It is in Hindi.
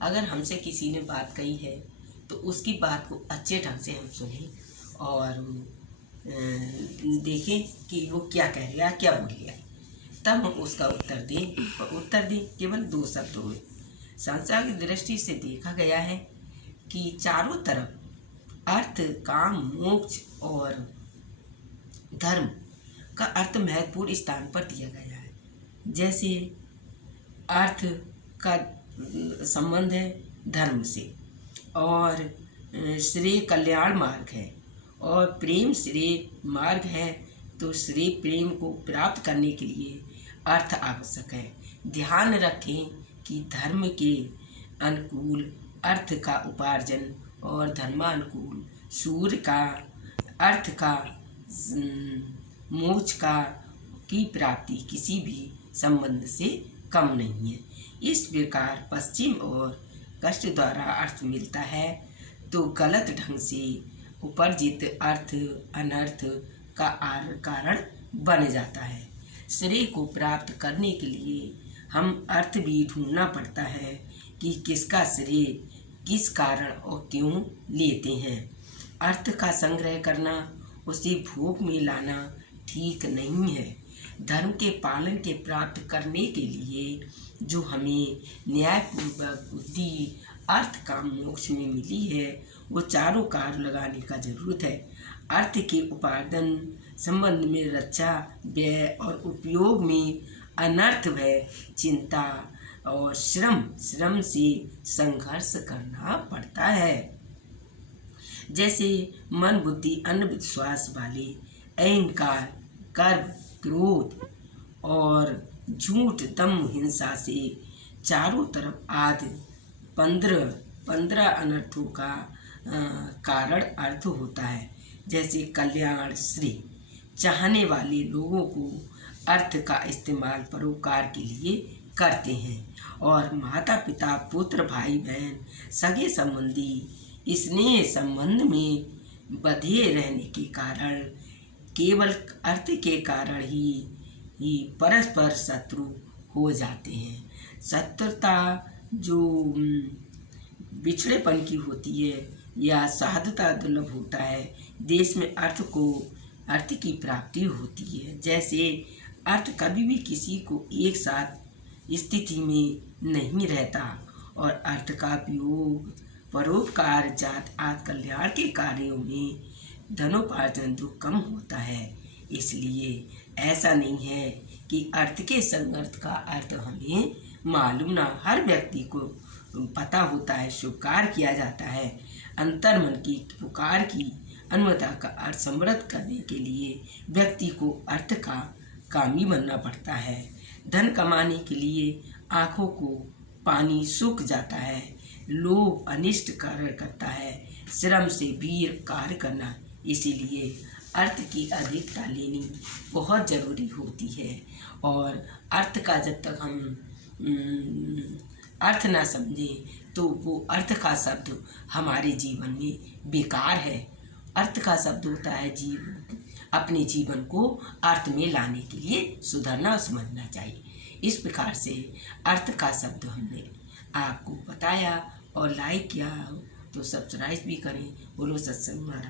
अगर हमसे किसी ने बात कही है तो उसकी बात को अच्छे ढंग से हम सुनें और देखें कि वो क्या कह रहा है, क्या बोल रहा है, तब हम उसका उत्तर दें। और उत्तर दें केवल 2 शब्दों में। संसार की दृष्टि से देखा गया है कि चारों तरफ अर्थ, काम, मोक्ष और धर्म का अर्थ महत्वपूर्ण स्थान पर दिया गया है। जैसे अर्थ का संबंध है धर्म से, और श्रेय कल्याण मार्ग है, और प्रेम श्रेय मार्ग है। तो श्रेय प्रेम को प्राप्त करने के लिए अर्थ आवश्यक है। ध्यान रखें कि धर्म के अनुकूल अर्थ का उपार्जन और धर्मानुकूल सूर्य का अर्थ का मोक्ष का की प्राप्ति किसी भी संबंध से कम नहीं है। इस प्रकार पश्चिम और कष्ट द्वारा अर्थ मिलता है तो गलत ढंग से उपार्जित अर्थ अनर्थ का कारण बन जाता है। श्रेय को प्राप्त करने के लिए हम अर्थ भी ढूंढना पड़ता है कि किसका श्रेय किस कारण और क्यों लेते हैं। अर्थ का संग्रह करना, उसे भोग में लाना ठीक नहीं है। धर्म के पालन के प्राप्त करने के लिए जो हमें न्यायपूर्वक बुद्धि अर्थ काम मोक्ष में मिली है, वो चारों कार्य लगाने का जरूरत है। अर्थ के उपार्जन संबंध में रक्षा, व्यय और उपयोग में अनर्थ, भय, चिंता और श्रम से संघर्ष करना पड़ता है। जैसे मन, बुद्धि, अंधविश्वास वाले अहंकार, गर्व, क्रोध और झूठ, दम, हिंसा से चारों तरफ आदि 15 अनर्थों का कारण अर्थ होता है। जैसे कल्याण, श्रेय चाहने वाले लोगों को अर्थ का इस्तेमाल परोपकार के लिए करते हैं, और माता पिता, पुत्र, भाई बहन, सगे संबंधी स्नेह संबंध में बंधे रहने के कारण केवल अर्थ के कारण ही परस्पर शत्रु हो जाते हैं। शत्रुता जो बिछड़ेपन की होती है या साधुता दुर्लभ होता है, देश में अर्थ की प्राप्ति होती है। जैसे अर्थ कभी भी किसी को एक साथ स्थिति में नहीं रहता, और अर्थ का उपयोग परोपकार, जात आदि कल्याण के कार्यों में धनोपार्जन तो कम होता है। इसलिए ऐसा नहीं है कि अर्थ के संगत का अर्थ हमें मालूम ना, हर व्यक्ति को पता होता है, स्वीकार किया जाता है। अंतर्मन की पुकार की अनुमता का अर्थ समृद्ध करने के लिए व्यक्ति को अर्थ का कामी बनना पड़ता है। धन कमाने के लिए आँखों को पानी सूख जाता है, लोभ अनिष्ट कार्य करता है, श्रम से वीर कार्य करना। इसीलिए अर्थ की अधिकता लेनी बहुत ज़रूरी होती है, और अर्थ का जब तक हम अर्थ ना समझें तो वो अर्थ का शब्द हमारे जीवन में बेकार है। अर्थ का शब्द होता है अपने जीवन को अर्थ में लाने के लिए सुधरना और समझना चाहिए। इस प्रकार से अर्थ का शब्द हमने आपको बताया, और लाइक किया तो सब्सक्राइब भी करें। बोलो सत्संग महाराज।